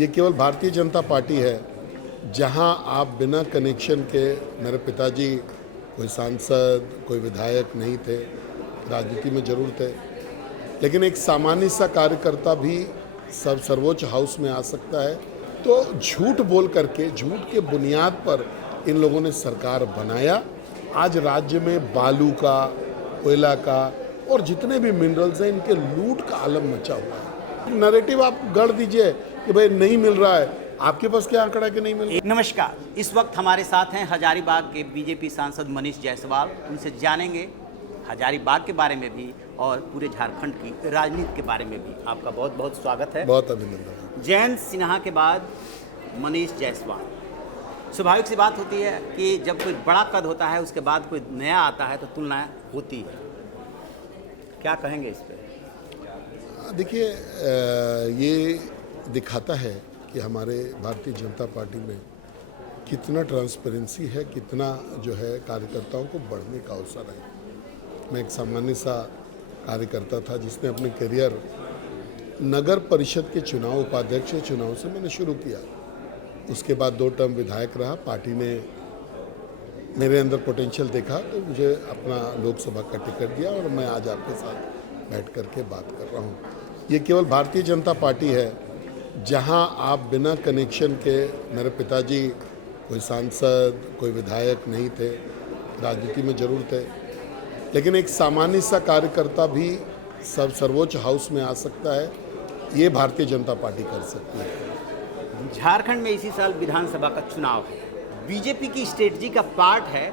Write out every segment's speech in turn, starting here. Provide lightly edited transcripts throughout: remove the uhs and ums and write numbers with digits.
ये केवल भारतीय जनता पार्टी है जहां आप बिना कनेक्शन के, मेरे पिताजी कोई सांसद, कोई विधायक नहीं थे, राजनीति में जरूर थे, लेकिन एक सामान्य सा कार्यकर्ता भी सर्वोच्च हाउस में आ सकता है। तो झूठ बोल करके, झूठ के बुनियाद पर इन लोगों ने सरकार बनाया। आज राज्य में बालू का, कोयला का और जितने भी मिनरल्स हैं, इनके लूट का आलम मचा हुआ है। नैरेटिव आप गढ़ दीजिए कि भाई नहीं मिल रहा है, आपके पास क्या आंकड़ा कि नहीं मिल रहा है? नमस्कार, इस वक्त हमारे साथ हैं हजारीबाग के बीजेपी सांसद मनीष जायसवाल। उनसे जानेंगे हजारीबाग के बारे में भी और पूरे झारखंड की राजनीति के बारे में भी। आपका बहुत बहुत स्वागत है। बहुत अभिनंदन। जयंत सिन्हा के बाद मनीष जायसवाल। स्वाभाविक सी बात होती है कि जब कोई बड़ा कद होता है उसके बाद कोई नया आता है तो तुलना होती है। क्या कहेंगे इस पे? देखिए, ये दिखाता है कि हमारे भारतीय जनता पार्टी में कितना ट्रांसपेरेंसी है, कितना जो है कार्यकर्ताओं को बढ़ने का अवसर है। मैं एक सामान्य सा कार्यकर्ता था जिसने अपने करियर नगर परिषद के चुनाव, उपाध्यक्ष के चुनाव से मैंने शुरू किया। उसके बाद 2 टर्म विधायक रहा। पार्टी ने मेरे अंदर पोटेंशियल देखा तो मुझे अपना लोकसभा का टिकट दिया और मैं आज आपके साथ बैठ कर के बात कर रहा हूँ। ये केवल भारतीय जनता पार्टी है जहां आप बिना कनेक्शन के, मेरे पिताजी कोई सांसद, कोई विधायक नहीं थे, राजनीति में जरूर थे, लेकिन एक सामान्य सा कार्यकर्ता भी सर्वोच्च हाउस में आ सकता है। ये भारतीय जनता पार्टी कर सकती है। झारखंड में इसी साल विधानसभा का चुनाव है। बीजेपी की स्ट्रेटजी का पार्ट है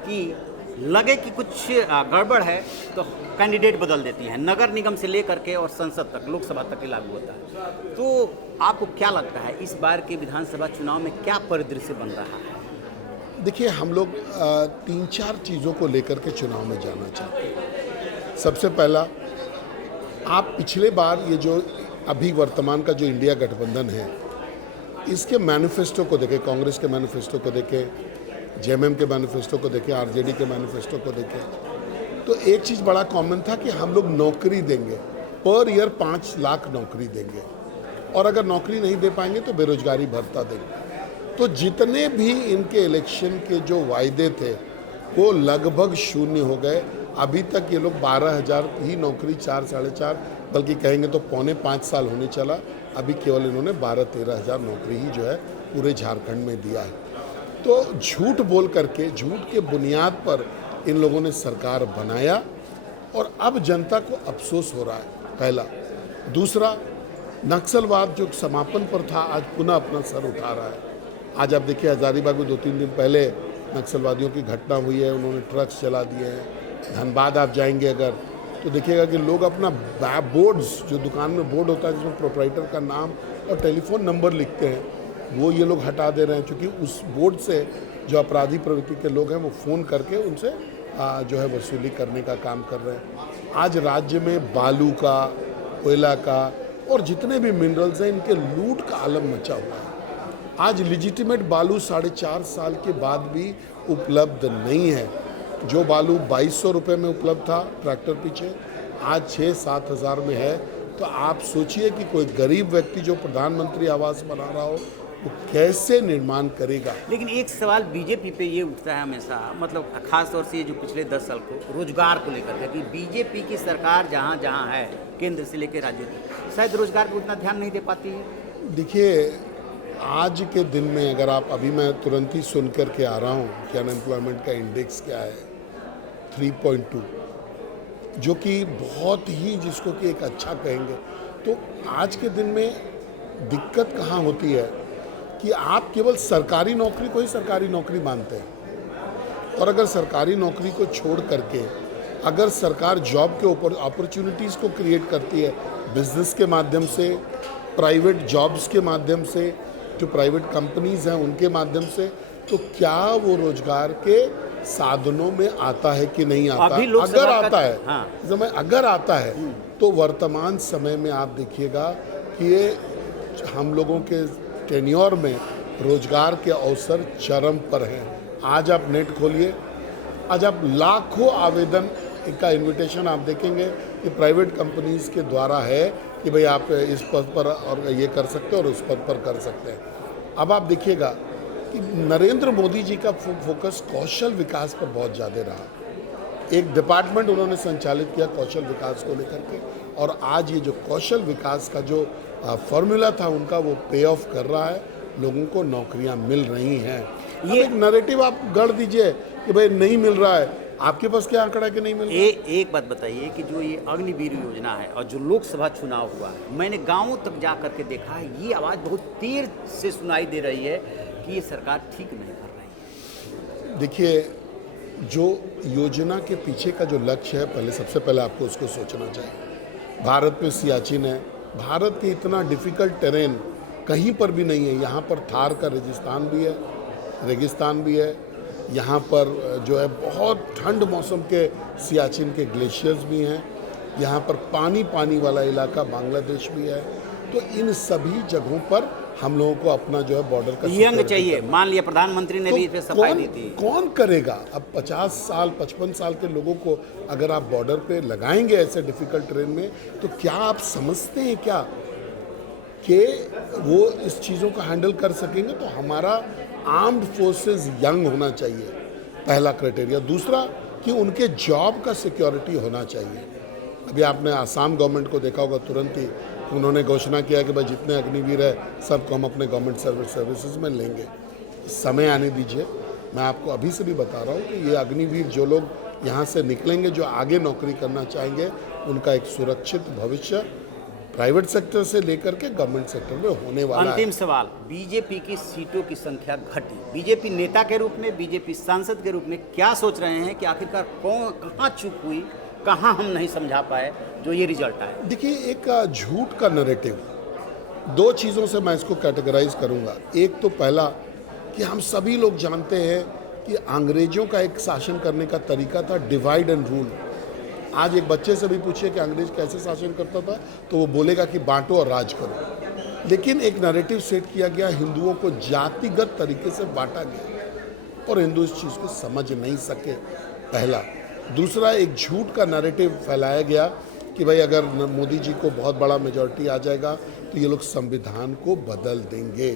कि लगे कि कुछ गड़बड़ है तो कैंडिडेट बदल देती हैं। नगर निगम से लेकर के और संसद तक, लोकसभा तक ही लागू होता है। तो आपको क्या लगता है इस बार के विधानसभा चुनाव में क्या परिदृश्य बन रहा है? देखिए, हम लोग 3-4 चीज़ों को लेकर के चुनाव में जाना चाहते हैं। सबसे पहला, आप पिछले बार ये जो अभी वर्तमान का जो इंडिया गठबंधन है, इसके मैनिफेस्टो को देखें, कांग्रेस के मैनिफेस्टो को देखें, जेएमएम के मैनिफेस्टो को देखें, आरजेडी के मैनिफेस्टो को देखें, तो एक चीज़ बड़ा कॉमन था कि हम लोग नौकरी देंगे, पर ईयर 5 लाख नौकरी देंगे, और अगर नौकरी नहीं दे पाएंगे तो बेरोजगारी भत्ता देंगे। तो जितने भी इनके इलेक्शन के जो वायदे थे वो लगभग शून्य हो गए। अभी तक ये लोग 12,000 ही नौकरी, 4, 4.5, बल्कि कहेंगे तो 4.5 साल होने चला, अभी केवल इन्होंने 12-13 हज़ार नौकरी ही जो है पूरे झारखंड में दिया है। तो झूठ बोल करके, झूठ के बुनियाद पर इन लोगों ने सरकार बनाया और अब जनता को अफसोस हो रहा है, पहला। दूसरा, नक्सलवाद जो समापन पर था आज पुनः अपना सर उठा रहा है। आज आप देखिए, हजारीबाग में 2-3 दिन पहले नक्सलवादियों की घटना हुई है, उन्होंने ट्रक्स चला दिए हैं। धनबाद आप जाएंगे अगर तो देखिएगा कि लोग अपना बोर्ड्स, जो दुकान में बोर्ड होता है जिसमें प्रोप्राइटर का नाम और टेलीफोन नंबर लिखते हैं, वो ये लोग हटा दे रहे हैं, क्योंकि उस बोर्ड से जो अपराधी प्रवृत्ति के लोग हैं वो फ़ोन करके उनसे जो है वसूली करने का काम कर रहे हैं। आज राज्य में बालू का, कोयला का और जितने भी मिनरल्स हैं, इनके लूट का आलम मचा हुआ है। आज लिजिटिमेट बालू 4.5 साल के बाद भी उपलब्ध नहीं है। जो बालू 2200 रुपये में उपलब्ध था ट्रैक्टर पीछे, आज 6-7 हज़ार में है। तो आप सोचिए कि कोई गरीब व्यक्ति जो प्रधानमंत्री आवास बना रहा हो वो कैसे निर्माण करेगा। लेकिन एक सवाल बीजेपी पे ये उठता है हमेशा, मतलब खास तौर से ये जो पिछले 10 साल को रोजगार को लेकर के, कि बीजेपी की सरकार जहाँ जहाँ है, केंद्र से लेकर राज्य तक, शायद रोजगार को उतना ध्यान नहीं दे पाती है। देखिए, आज के दिन में अगर आप, अभी मैं तुरंत ही सुन कर के आ रहा हूँ कि अनएम्प्लॉयमेंट का इंडेक्स क्या है, 3.2, जो कि बहुत ही, जिसको कि एक अच्छा कहेंगे। तो आज के दिन में दिक्कत कहाँ होती है कि आप केवल सरकारी नौकरी को ही सरकारी नौकरी मानते हैं, और अगर सरकारी नौकरी को छोड़ करके अगर सरकार जॉब के ऊपर अपॉर्चुनिटीज़ को क्रिएट करती है, बिजनेस के माध्यम से, प्राइवेट जॉब्स के माध्यम से, जो प्राइवेट कंपनीज हैं उनके माध्यम से, तो क्या वो रोजगार के साधनों में आता है कि नहीं आता? अगर आता है, हाँ। समय अगर आता है तो वर्तमान समय में आप देखिएगा कि ये हम लोगों के टेन्योर में रोजगार के अवसर चरम पर हैं। आज आप नेट खोलिए, आज आप लाखों आवेदन का इनविटेशन आप देखेंगे कि प्राइवेट कंपनीज के द्वारा है कि भाई आप इस पद पर और ये कर सकते हो और उस पद पर कर सकते हैं। अब आप देखिएगा कि नरेंद्र मोदी जी का फोकस कौशल विकास पर बहुत ज़्यादा रहा। एक डिपार्टमेंट उन्होंने संचालित किया कौशल विकास को लेकर के, और आज ये जो कौशल विकास का जो फॉर्मूला था उनका वो पे ऑफ कर रहा है, लोगों को नौकरियां मिल रही हैं। ये एक नैरेटिव आप गढ़ दीजिए कि भाई नहीं मिल रहा है, आपके पास क्या आंकड़ा कि नहीं मिल रहा है? एक बात बताइए कि जो ये अग्निवीर योजना है और जो लोकसभा चुनाव हुआ है, मैंने गांवों तक जा करके देखा है, ये आवाज़ बहुत देर से सुनाई दे रही है कि ये सरकार ठीक नहीं कर रही है। देखिए, जो योजना के पीछे का जो लक्ष्य है, पहले सबसे पहले आपको उसको सोचना चाहिए। भारत में सियाचिन है, भारत के इतना डिफ़िकल्ट टेरेन कहीं पर भी नहीं है। यहाँ पर थार का रेगिस्तान भी है, रेगिस्तान भी है, यहाँ पर जो है बहुत ठंड मौसम के सियाचिन के ग्लेशियर्स भी हैं, यहाँ पर पानी वाला इलाका बांग्लादेश भी है। तो इन सभी जगहों पर हम लोगों को अपना जो है बॉर्डर का यंग चाहिए। मान लिया प्रधानमंत्री ने भी इस पे सफाई दी थी। कौन करेगा? अब 50 साल 55 साल के लोगों को अगर आप बॉर्डर पे लगाएंगे ऐसे डिफिकल्ट ट्रेन में, तो क्या आप समझते हैं क्या कि वो इस चीज़ों को हैंडल कर सकेंगे? तो हमारा आर्म्ड फोर्सेस यंग होना चाहिए, पहला क्राइटेरिया। दूसरा कि उनके जॉब का सिक्योरिटी होना चाहिए। अभी आपने आसाम गवर्नमेंट को देखा होगा, तुरंत ही उन्होंने घोषणा किया कि भाई जितने अग्निवीर है सबको हम अपने गवर्नमेंट सर्विसेज में लेंगे। समय आने दीजिए। मैं आपको अभी से भी बता रहा हूँ कि ये अग्निवीर जो लोग यहाँ से निकलेंगे, जो आगे नौकरी करना चाहेंगे, उनका एक सुरक्षित भविष्य प्राइवेट सेक्टर से लेकर के गवर्नमेंट सेक्टर में होने वाला है। अंतिम सवाल, बीजेपी की सीटों की संख्या घटी, बीजेपी नेता के रूप में, बीजेपी सांसद के रूप में क्या सोच रहे हैं कि आखिरकार कहाँ चूक हुई, कहाँ हम नहीं समझा पाए जो ये रिजल्ट आया? देखिए, एक झूठ का नैरेटिव, दो चीज़ों से मैं इसको कैटेगराइज करूंगा। एक तो पहला कि हम सभी लोग जानते हैं कि अंग्रेजों का एक शासन करने का तरीका था डिवाइड एंड रूल। आज एक बच्चे से भी पूछिए कि अंग्रेज कैसे शासन करता था, तो वो बोलेगा कि बांटो और राज करो। लेकिन एक नैरेटिव सेट किया गया, हिंदुओं को जातिगत तरीके से बांटा गया और हिंदू इस चीज़ को समझ नहीं सके, पहला। दूसरा, एक झूठ का नैरेटिव फैलाया गया कि भाई अगर मोदी जी को बहुत बड़ा मेजॉरिटी आ जाएगा तो ये लोग संविधान को बदल देंगे।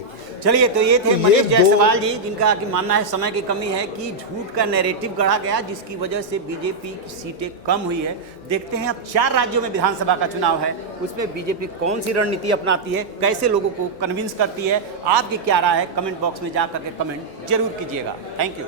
चलिए, तो ये थे मनीष जायसवाल जी, जिनका कि मानना है समय की कमी है कि झूठ का नैरेटिव गढ़ा गया, जिसकी वजह से बीजेपी की सीटें कम हुई है। देखते हैं अब 4 राज्यों में विधानसभा का चुनाव है, उसमें बीजेपी कौन सी रणनीति अपनाती है, कैसे लोगों को कन्विंस करती है। आपकी क्या राय है, कमेंट बॉक्स में जा करके कमेंट जरूर कीजिएगा। Thank you.